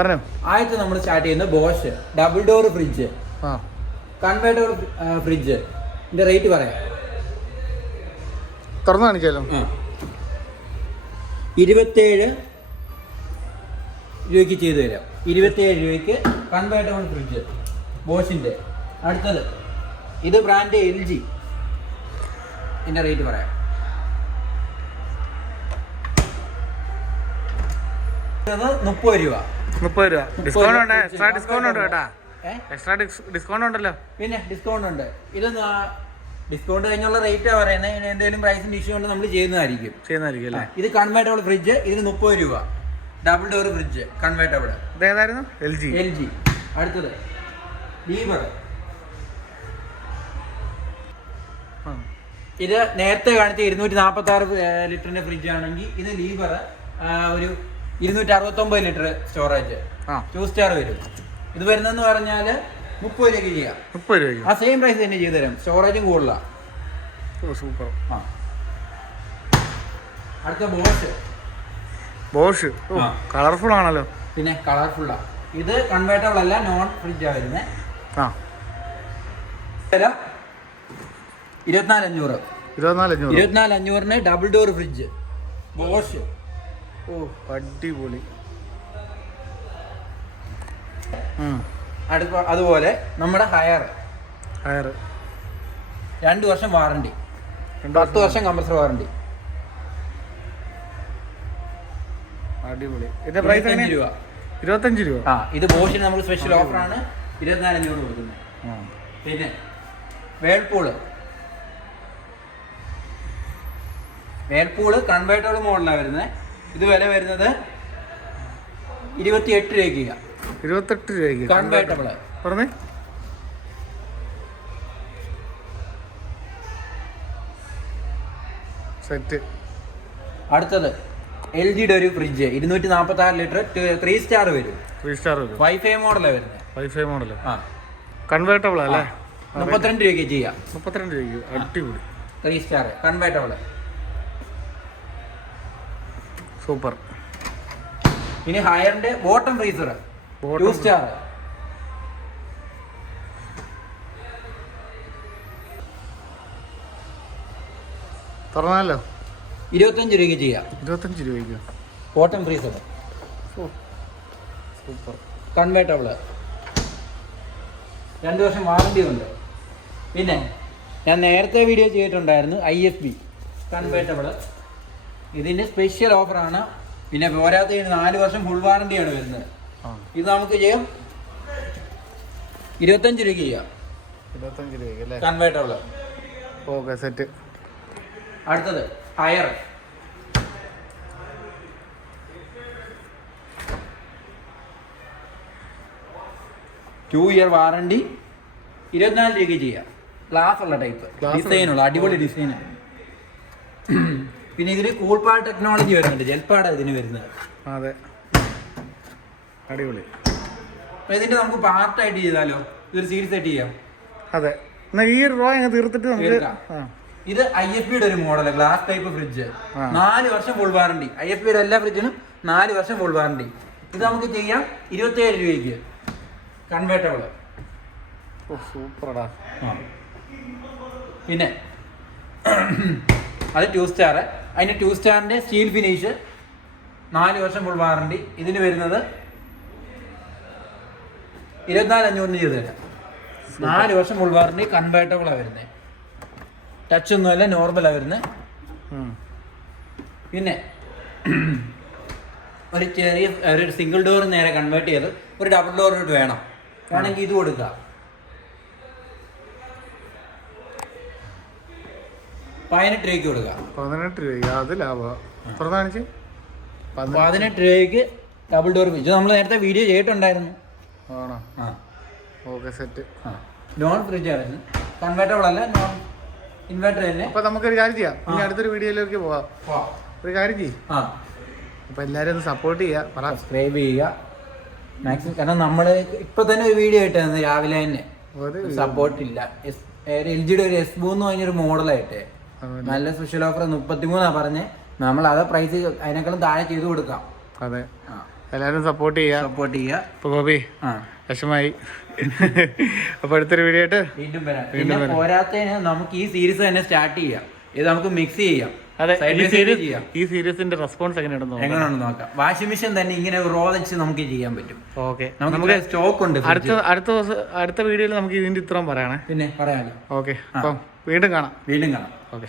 പറഞ്ഞോ. ആദ്യത്തെ നമ്മൾ സ്റ്റാർട്ട് ചെയ്യുന്ന ബോഷ് ഡബിൾ ഡോർ ഫ്രിഡ്ജ് ആ. കൺവേർട്ടർ ഫ്രിഡ്ജ് ഇതിന്റെ റേറ്റ് പറയാം. തുറന്നു കാണിക്കാലോ. ഇരുപത്തേഴ് രൂപയ്ക്ക് ചെയ്തു തരാം. ഇരുപത്തേഴ് രൂപയ്ക്ക് കൺവേർട്ടർ ഫ്രിഡ്ജ് ബോഷിന്റെ അടുത്തത്. ഇത് ബ്രാൻഡ് എൽ ജി ഇതിന്റെ റേറ്റ് പറയാം. മുപ്പത് രൂപ. മുപ്പത് രൂപ. ഡിസ്കൗണ്ട് ഉണ്ട്. എക്സ്ട്രാ ഡിസ്കൗണ്ട് ഉണ്ട് കേട്ടാ. എക്സ്ട്രാ ഡിസ്കൗണ്ട് ഉണ്ടല്ലോ. പിന്നെ ഡിസ്കൗണ്ട് ഉണ്ട്. ഇത് ഡിസ്കൗണ്ട് കഴിഞ്ഞുള്ള റേറ്റ് പറയുന്നത് ഇതിന് എന്തെങ്കിലും പ്രൈസിന്റെ ഇഷ്യൂ ഉണ്ട് നമ്മൾ ചെയ്യുന്നതായിരിക്കും. ചെയ്യുന്നതായിരിക്കും അല്ലേ? ഇത് കൺവേർട്ടബിൾ ഫ്രിഡ്ജ് ഇതിന് മുപ്പത് രൂപ. ഡബിൾ ഡോർ ഫ്രിഡ്ജ് കൺവേർട്ടബിൾ ഇതേതായിരുന്നു എൽ ജി എൽ ജി അടുത്തത്. ലീവർ ഇത് നേരത്തെ കാണിച്ച ഇരുന്നൂറ്റി നാൽപ്പത്തി ആറ് ലിറ്ററിന്റെ ഫ്രിഡ്ജ് ആണെങ്കിൽ ഇത് ലീവർ ഒരു ഇരുന്നൂറ്റി അറുപത്തൊമ്പത് ലിറ്റർ സ്റ്റോറേജ്. ടു സ്റ്റാർ വരും. ഇത് വരുന്നതെന്ന് പറഞ്ഞാൽ മുപ്പത് രൂപ ചെയ്യാം. മുപ്പത് രൂപ ആ സെയിം പ്രൈസ് തന്നെ ചെയ്തു തരാം. സ്റ്റോറേജും കൂടുതലാണ് ഓ സൂപ്പർ ആ. അടുത്ത ബോസ് ബോഷ് ഓ കളർഫുൾ ആണല്ലോ. പിന്നെ കളർഫുള്ളാ ഇത് കൺവേർട്ടബിൾ അല്ല നോൺ ഫ്രിഡ്ജ് വരുന്നത് ആ. വില ഇരുപത്തിനാല് അഞ്ഞൂറ്. ഇരുപത്തിനാല് അഞ്ഞൂറ്. ഇരുപത്തിനാല് അഞ്ഞൂറിന് ഡബിൾ ഡോർ ഫ്രിഡ്ജ് ബോഷ് ഓ അടിപൊളി. അതുപോലെ നമ്മുടെ ഹയർ. ഹയർ. രണ്ട് വർഷം വാറണ്ടി. പത്ത് വർഷം കമ്പ്രസർ വാറണ്ടി. അടിപൊളി. ഇതിന്റെ പ്രൈസ് എങ്ങനെ? രൂപ. ഇരുപത്തഞ്ച് രൂപ. ആ ഇത് ബോഷിന് നമ്മൾ സ്പെഷ്യൽ ഓഫറാണ് ആണ്. ഇരുപത്തിനാലഞ്ഞൂറ് കൊടുക്കുന്നത്. പിന്നെ വേൾപൂൾ. വേൾപൂൾ കൺവേർട്ടബിൾ മോഡലാണ് വരുന്നത്. ഇത് വില വരുന്നത് ഇരുപത്തിയെട്ട് രൂപയ്ക്ക് ഇരുപത്തെട്ട് രൂപയ്ക്ക് കൺവേർട്ടബിൾ പറഞ്ഞേ. സെറ്റ് അടുത്തത് എൽ ജിയുടെ ഒരു ഫ്രിഡ്ജ് ഇരുന്നൂറ്റി നാൽപ്പത്തി ആറ് ലിറ്റർ ത്രീ സ്റ്റാർ വരും. ത്രീ സ്റ്റാർ വരും. വൈഫൈ മോഡലാണ് വരുന്നത്. വൈഫൈ മോഡൽ ആ. കൺവേർട്ടബിൾ അല്ലേ? മുപ്പത്തിരണ്ട് രൂപയ്ക്ക് ചെയ്യാം. മുപ്പത്തിരണ്ട് രൂപയ്ക്ക്. അടിപൊളി. Three star convertible super. ഇനി ഹയറിന്റെ ബോട്ടം ഫ്രീസർ. ടു സ്റ്റാർ തുറന്നാലോ? ഇരുപത്തഞ്ച് രൂപയ്ക്ക് ചെയ്യാം. ഇരുപത്തഞ്ച് രൂപയ്ക്ക്. Bottom freezer. സൂപ്പർ. കൺവേർട്ടബിൾ രണ്ട് വർഷം വാറണ്ടി ഉണ്ട്. പിന്നെ ഞാൻ നേരത്തെ വീഡിയോ ചെയ്തിട്ടുണ്ടായിരുന്നു ഐ എഫ് ബി. കൺവേർട്ടബിൾ ഇതിന്റെ സ്പെഷ്യൽ ഓഫറാണ് പിന്നെ പോരാത്തതിന് നാല് വർഷം ഫുൾ വാറണ്ടിയാണ് വരുന്നത്. ഇത് നമുക്ക് ചെയ്യാം. ഇരുപത്തഞ്ച് രൂപയ്ക്ക് ചെയ്യാം. ഇരുപത്തഞ്ച് രൂപയ്ക്ക് അല്ലേ? കൺവേർട്ടബിൾ ഓക്കെ സെറ്റ് അടുത്തത് ടയർ ടു ഇയർ വാറണ്ടി ഇരുപത്തിനാല് രൂപയ്ക്ക് ചെയ്യാം. ഗ്ലാസ് ഉള്ള ടൈപ്പ് ഡിസൈനുള്ള അടിപൊളി ഡിസൈൻ പിന്നെ ഇതിന് കൂൾപാർ ടെക്നോളജി വരുന്നുണ്ട്. ജെൽപാഡ് ഇതിന് വരുന്നത്. അതെ. അടിപൊളി. അപ്പൊ ഇതിന്റെ നമുക്ക് പാർട്ടായിട്ട് ചെയ്താലോ? ഇതൊരു സീരീസ് ആയിട്ട് ചെയ്യാം. അതെ. എന്നാ ഈ ഒരു റോ അങ്ങ് തീർത്തിട്ട് നമുക്ക് ആ. ഇത് ഐ എഫ് ബിയുടെ ഒരു മോഡൽ ഗ്ലാസ് ടൈപ്പ് ഫ്രിഡ്ജ് നാല് വർഷം ഫുൾ വാറണ്ടി ഐ എഫ് ബിയുടെ എല്ലാ ഫ്രിഡ്ജിനും നാല് വർഷം ഫുൾ വാറണ്ടി ഇത് നമുക്ക് ചെയ്യാം ഇരുപത്തേഴ് രൂപയ്ക്ക്. കൺവേർട്ടബിൾ ഓ സൂപ്പറടാ പിന്നെ അത് ടു സ്റ്റാർ അതിന് ടു സ്റ്റാറിന്റെ സ്റ്റീൽ ഫിനിഷ് നാല് വർഷം ഫുൾ വാറണ്ടി ഇതിന് വരുന്നത് ഇരുപത്തിനാല് അഞ്ഞൂറിന് ചെയ്ത് തരാം നാല് വർഷം ഫുൾ വാറണ്ടി കൺവേർട്ടബിളാണ് വരുന്നത് ടച്ച് ഒന്നുമല്ല നോർമലാണ് വരുന്നത്. പിന്നെ ഒരു ചെറിയ ഒരു സിംഗിൾ ഡോർ നേരെ കൺവേർട്ട് ചെയ്ത് ഒരു ഡബിൾ ഡോർ വേണം. വേണമെങ്കിൽ ഇത് കൊടുക്കാം. പതിനെട്ട് രൂപയ്ക്ക് കൊടുക്കാം. പതിനെട്ട് രൂപയ്ക്ക് അത് ലാഭം തുറന്നു കാണിച്ച്. പതിനെട്ട്. രൂപയ്ക്ക് ഡബിൾ ഡോർ ഫ്രിഡ്ജ് നമ്മൾ നേരത്തെ വീഡിയോ ചെയ്തിട്ടുണ്ടായിരുന്നു. ആണോ? ആ. ഓക്കെ സെറ്റ് ആ. നോൺ ഫ്രിഡ്ജ് ആയിരുന്നു. കൺവേർട്ടബിൾ അല്ല നോൺ ഇൻവെർട്ടർ തന്നെ അപ്പൊ നമുക്കൊരു കാര്യം ചെയ്യാം. ഇനി. അടുത്തൊരു വീഡിയോയിലേക്ക് പോവാം. ഒരു കാര്യം ചെയ്യും. ആ. അപ്പൊ എല്ലാരും ഒന്ന് സപ്പോർട്ട് ചെയ്യുക പറ. സബ്സ്ക്രൈബ് ചെയ്യുക. മാക്സിമം കാരണം നമ്മൾ ഇപ്പൊ തന്നെ ഒരു വീഡിയോ ഇട്ടായിരുന്നു രാവിലെ തന്നെ. സപ്പോർട്ടില്ല സപ്പോർട്ട് ഇല്ല. എൽ ജിയുടെ ഒരു എസ് മൂന്ന് പറഞ്ഞൊരു മോഡലായിട്ടേ. നല്ല സ്പെഷ്യൽ ഓഫർ മുപ്പത്തിമൂന്നാ പറഞ്ഞേ. നമ്മൾ അതേ പ്രൈസ് അതിനേക്കാളും താഴെ ചെയ്തു കൊടുക്കാം. അതെ. എല്ലാവരും സപ്പോർട്ട് ചെയ്യുക സപ്പോർട്ട് ചെയ്യുക അപ്പോൾ ഗോപി വിഷമായി. അപ്പോൾ അടുത്തൊരു വീഡിയോ ആയിട്ട് വീണ്ടും വരാം. പിന്നെ പോരാത്തതിന് നമുക്ക് ഈ സീരീസ് തന്നെ സ്റ്റാർട്ട് ചെയ്യാം. ഇത് നമുക്ക് മിക്സ് ചെയ്യാം. അതെ ഈ സീരീസ് ഈ സീരീസിന്റെ റെസ്പോൺസ് എങ്ങനെയാണെന്ന് നോക്കാം. എങ്ങനെയാണെന്ന് നോക്കാം. വാഷിംഗ് മെഷീൻ തന്നെ ഇങ്ങനെ റോ വെച്ച് നമുക്ക് ചെയ്യാൻ പറ്റും. ഓക്കെ നമുക്ക് സ്റ്റോക്ക് ഉണ്ട് അടുത്ത അടുത്ത ദിവസം അടുത്ത വീഡിയോയിൽ നമുക്ക് ഇതിന്റെ ഇത്രയും പറയണേ. പിന്നെ പറയാമല്ലോ ഓക്കെ അപ്പം വീണ്ടും കാണാം. വീണ്ടും കാണാം. ഓക്കെ.